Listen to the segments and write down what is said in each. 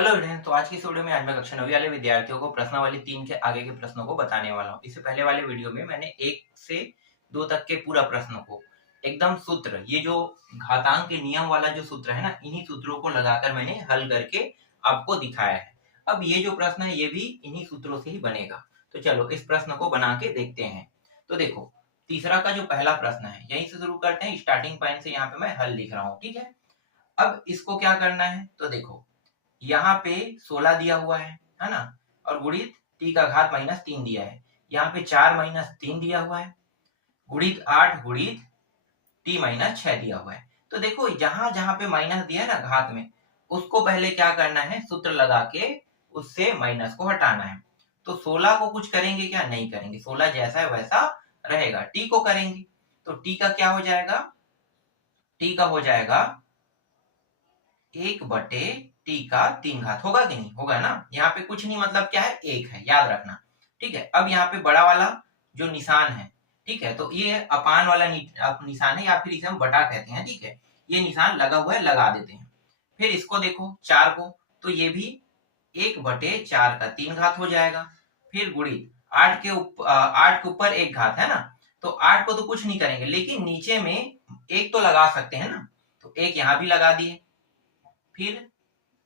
Hello friends, तो आज की इस वीडियो में आज मैं कक्षा 9वीं वाले विद्यार्थियों को प्रश्नावली 3 के आगे के प्रश्नों को बताने वाला हूँ। इससे पहले वाले वीडियो में मैंने 1 से 2 तक के पूरा प्रश्नों को एकदम सूत्र, ये जो घातांक के नियम वाला जो सूत्र है ना, इन्हीं सूत्रों को लगाकर मैंने हल करके आपको दिखाया है। अब ये जो प्रश्न है ये भी इन्हीं सूत्रों से ही बनेगा। तो चलो इस प्रश्न को बना के देखते हैं। तो देखो, तीसरा का जो पहला प्रश्न है यहीं से शुरू करते हैं। स्टार्टिंग पॉइंट से यहाँ पे मैं हल लिख रहा हूँ, ठीक है। अब इसको क्या करना है, तो देखो यहाँ पे 16 दिया हुआ है ना, और गुणित टी का घात -3 दिया है। यहाँ पे 4 -3 दिया हुआ है, गुणित 8 गुणित टी -6 दिया हुआ है। तो देखो जहां जहां पे माइनस दिया है ना घात में, उसको पहले क्या करना है, सूत्र लगा के उससे माइनस को हटाना है। तो 16 को कुछ करेंगे क्या, नहीं करेंगे। 16 जैसा है वैसा रहेगा। टी को करेंगे तो टी का क्या हो जाएगा, टी का हो जाएगा 1 बटे टी का 3 घात। होगा कि नहीं, होगा ना। यहाँ पे कुछ नहीं, मतलब क्या है, 1 है, याद रखना, ठीक है। अब यहाँ पे बड़ा वाला जो निशान है, ठीक है, तो ये अपान वाला निशान है, या फिर इसे हम बटा कहते हैं, ठीक है। ये निशान लगा हुआ है, लगा देते हैं। फिर इसको देखो 4 को, तो ये भी 1/4 का 3 घात हो जाएगा। फिर गुणित 8 के ऊपर 1 घात है ना, तो 8 को तो कुछ नहीं करेंगे, लेकिन नीचे में 1 तो लगा सकते हैं ना, तो 1 यहाँ भी लगा दिए। फिर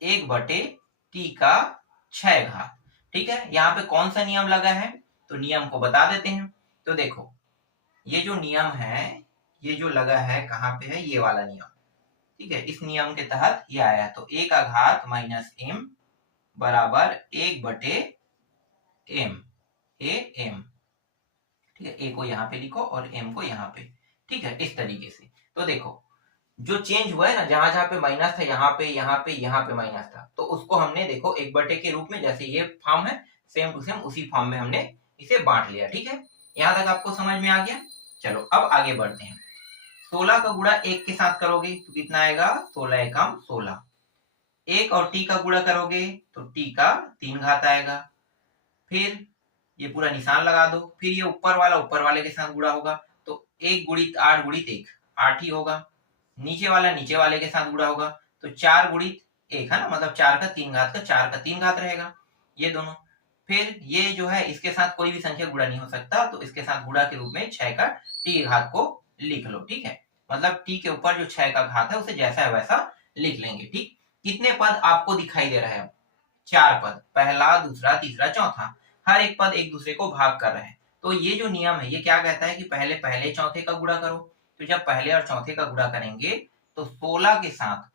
1/टी का 6 घात, ठीक है। यहाँ पे कौन सा नियम लगा है, तो नियम को बता देते हैं। तो देखो ये जो नियम है, ये जो लगा है कहाँ पे है, ये वाला नियम, ठीक है। इस नियम के तहत ये आया, तो a का घात -m बराबर 1/m, am, ठीक है। a को यहाँ पे लिखो और m को यहाँ पे, ठीक है, इस तरीके से। तो देखो जो चेंज हुआ है ना, जहां जहां पे माइनस था, यहाँ पे यहाँ पे यहाँ पे माइनस था, तो उसको हमने देखो 1 बटे के रूप में, जैसे ये फॉर्म है सेम टू सेम उसी फॉर्म में हमने इसे बांट लिया, ठीक है। यहाँ तक आपको समझ में आ गया। चलो अब आगे बढ़ते हैं। 16 का गुणा 1 के साथ करोगे तो कितना आएगा, 16 एकम 16। 1 और टी का गुणा करोगे तो टी का 3 घात आएगा। फिर ये पूरा निशान लगा दो। फिर ये ऊपर वाला ऊपर वाले के साथ गुणा होगा, तो 1 गुणित 8 गुणित 1 8 ही होगा। नीचे वाला नीचे वाले के साथ गुणा होगा, तो 4 गुणित 1 है ना, मतलब 4 का 3 घात का 4 का 3 घात रहेगा, ये दोनों। फिर ये जो है इसके साथ कोई भी संख्या गुणा नहीं हो सकता, तो इसके साथ गुणा के रूप में 6 का टी घात को लिख लो, ठीक है। मतलब टी के ऊपर जो 6 का घात है उसे जैसा है वैसा लिख लेंगे, ठीक। कितने पद आपको दिखाई दे रहा है, 4 पद, पहला दूसरा तीसरा चौथा, हर एक पद एक दूसरे को भाग कर रहे हैं। तो ये जो नियम है ये क्या कहता है कि पहले पहले चौथे का गुणा करो। तो जब पहले और चौथे का गुणा करेंगे तो 16 के साथ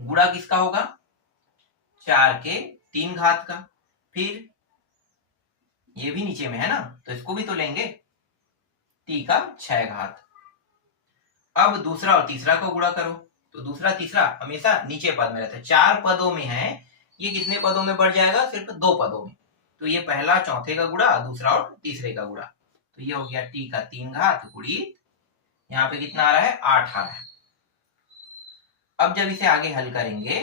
गुणा किसका होगा, 4 के 3 घात का। फिर ये भी नीचे में है ना, तो इसको भी तो लेंगे, टी का 6 घात। अब दूसरा और तीसरा को गुणा करो, तो दूसरा तीसरा हमेशा नीचे पद में रहता है, 4 पदों में है, ये कितने पदों में बढ़ जाएगा, सिर्फ 2 पदों में। तो ये पहला चौथे का गुणा, दूसरा और तीसरे का गुणा, तो ये हो गया टी का 3 घात गुणित, यहाँ पे कितना आ रहा है, 8 आ रहा है। अब जब इसे आगे हल करेंगे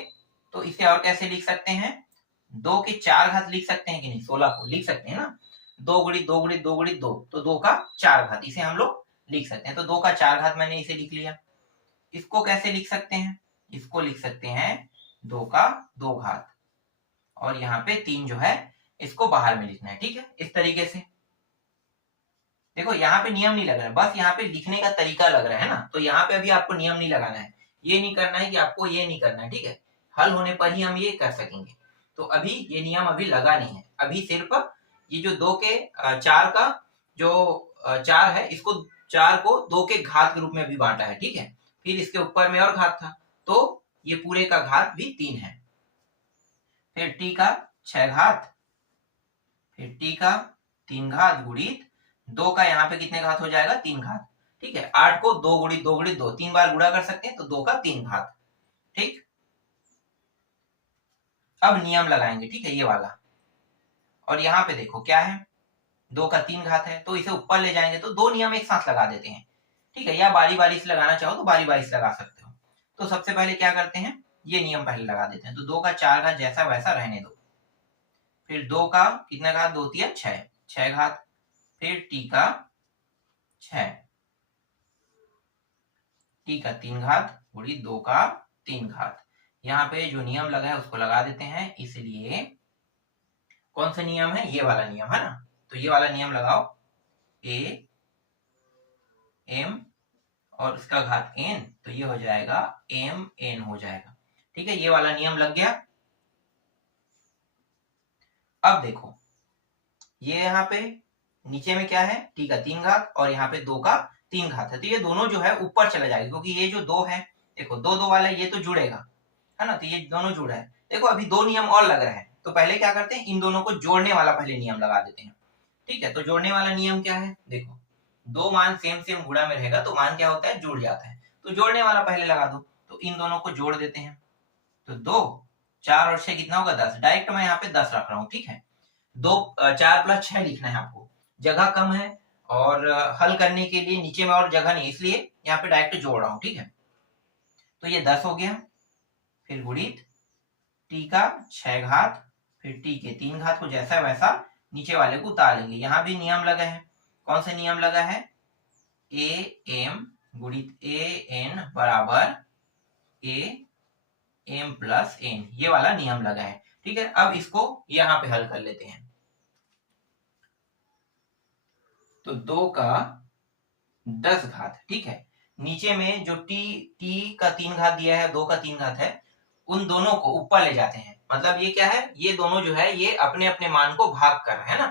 तो इसे और कैसे लिख सकते हैं, 2 के 4 घात लिख सकते हैं कि नहीं, 16 को लिख सकते हैं ना, 2 गुणित 2 गुणित 2 गुणित 2, तो 2 का 4 घात, इसे हम लोग लिख सकते हैं। तो 2 का 4 घात मैंने इसे लिख लिया। इसको कैसे लिख सकते हैं, इसको लिख सकते हैं 2 का 2 घात, और यहाँ पे 3 जो है इसको बाहर में लिखना है, ठीक है, इस तरीके से। देखो यहाँ पे नियम नहीं लग रहा है, बस यहाँ पे लिखने का तरीका लग रहा है ना, तो यहाँ पे अभी आपको नियम नहीं लगाना है, ये नहीं करना है कि आपको ये नहीं करना है, ठीक है। हल होने पर ही हम ये कर सकेंगे। तो अभी ये नियम अभी लगा नहीं है, अभी सिर्फ ये जो 2 के 4 का जो 4 है, इसको 4 को 2 के घात के रूप में भी बांटा है, ठीक है। फिर इसके ऊपर में और घात था, तो ये पूरे का घात भी 3 है। फिर टी का 6 घात, फिर टी का 3 घात गुणित 2 का यहाँ पे कितने घात हो जाएगा, 3 घात, ठीक है। 8 को 2 गुणित 2 गुणित 2 3 बार गुणा कर सकते हैं, तो 2 का 3 घात, ठीक। अब नियम लगाएंगे, ठीक है, ये वाला। और यहाँ पे देखो क्या है, 2 का 3 घात है, तो इसे ऊपर ले जाएंगे तो 2 नियम एक साथ लगा देते हैं, ठीक है। या बारी बारी से लगाना चाहो तो बारी बारी से लगा सकते हो। तो सबसे पहले क्या करते हैं, ये नियम पहले लगा देते हैं। तो 2 का 4 घात जैसा वैसा रहने दो। फिर 2 का कितना घात, 2 तिया 6, 6 घात। फिर टी का 6, टी का 3 घात गुणित 2 का 3 घात, यहाँ पे जो नियम लगा है उसको लगा देते हैं, इसलिए कौन सा नियम है, ये वाला नियम है ना, तो ये वाला नियम लगाओ, a m और उसका घात n, तो ये हो जाएगा m n हो जाएगा। ठीक है, ये वाला नियम लग गया। अब देखो ये यहाँ पे नीचे में क्या है, t का 3 घात और यहाँ पे 2 का 3 घात है, तो ये दोनों जो है ऊपर चला जाएगा, क्योंकि ये जो 2 है, देखो 2 2 वाला ये तो जुड़ेगा, है ना, तो ये दोनों जुड़ा है। देखो अभी 2 नियम और लग रहे हैं, तो पहले क्या करते हैं, इन दोनों को जोड़ने वाला पहले नियम लगा देते हैं। ठीक है, तो जोड़ने वाला नियम क्या है, देखो 2 मान सेम सेम गुणा में रहेगा तो मान क्या होता है, जुड़ जाता है, तो जोड़ने वाला पहले लगा दो, तो इन दोनों को जोड़ देते हैं, तो 2 4 और 6 कितना होगा 10, डायरेक्ट मैं यहाँ पे 10 रख रहा हूँ। ठीक है, 4 + 6 लिखना है आपको, जगह कम है और हल करने के लिए नीचे में और जगह नहीं, इसलिए यहाँ पे डायरेक्ट जोड़ रहा हूँ। ठीक है, तो ये 10 हो गया, फिर गुणित t का 6 घात, फिर t के 3 घात को जैसा वैसा नीचे वाले को उतार लेंगे। यहाँ भी नियम लगा है, कौन सा नियम लगा है, a m गुणित a n बराबर a m + n, ये वाला नियम लगा है। ठीक है, अब इसको यहाँ पे हल कर लेते हैं, तो 2 का 10 घात, ठीक है, नीचे में जो t का 3 घात दिया है, 2 का 3 घात है, उन दोनों को ऊपर ले जाते हैं, मतलब ये क्या है, ये दोनों जो है ये अपने अपने मान को भाग कर रहे हैं ना,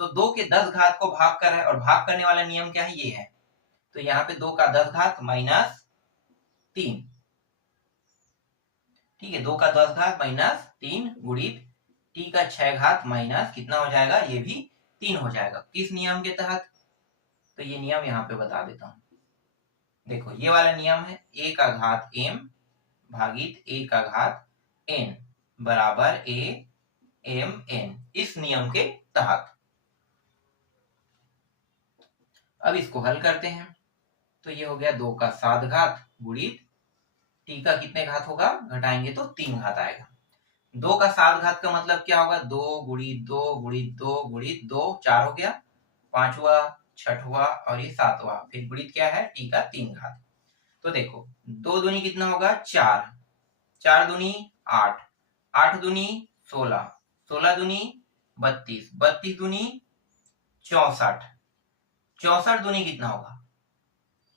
तो 2 के 10 घात को भाग कर रहे हैं, और भाग करने वाला नियम क्या है, ये है, तो यहाँ पे 2 का 10 घात -3, ठीक है, 2 का 10 घात -3 गुणित t का 6 घात माइनस कितना हो जाएगा, ये भी 3 हो जाएगा, किस नियम के तहत, तो ये नियम यहाँ पे बता देता हूं, देखो ये वाला नियम है a का घात m भागित a का घात n बराबर a m n, इस नियम के तहत। अब इसको हल करते हैं, तो ये हो गया 2 का 7 घात गुणित t का कितने घात होगा, घटाएंगे तो 3 घात आएगा। 2 का 7 घात का मतलब क्या होगा, 2 गुणित 2 गुणित 2 गुणित 2, 4 हो गया, 5वां 6वां और ये 7वां, फिर गुणित क्या है, t का 3 घात। तो देखो 2 दूनी कितना होगा 4, 4 दूनी 8, 8 दूनी 16, 16 दूनी 32, 32 दूनी 64, 64 दूनी कितना होगा,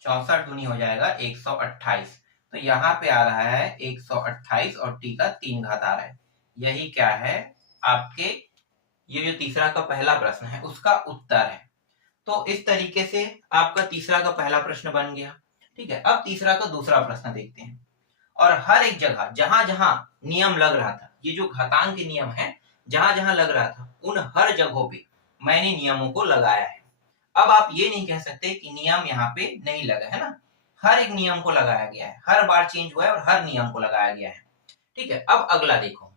64 दूनी हो जाएगा 128, तो यहाँ पे आ रहा है 128 और t का 3 घात आ रहा है। यही क्या है आपके, ये जो तीसरा का पहला प्रश्न है उसका उत्तर है। तो इस तरीके से आपका तीसरा का पहला प्रश्न बन गया। ठीक है, अब तीसरा का दूसरा प्रश्न देखते हैं, और हर एक जगह जहां जहां नियम लग रहा था, ये जो घातांक के नियम है जहां जहां लग रहा था उन हर जगहों पे मैंने नियमों को लगाया है। अब आप ये नहीं कह सकते कि नियम यहाँ पे नहीं लगा है ना, हर एक नियम को लगाया गया है, हर बार चेंज हुआ है और हर नियम को लगाया गया है। ठीक है, अब अगला देखो,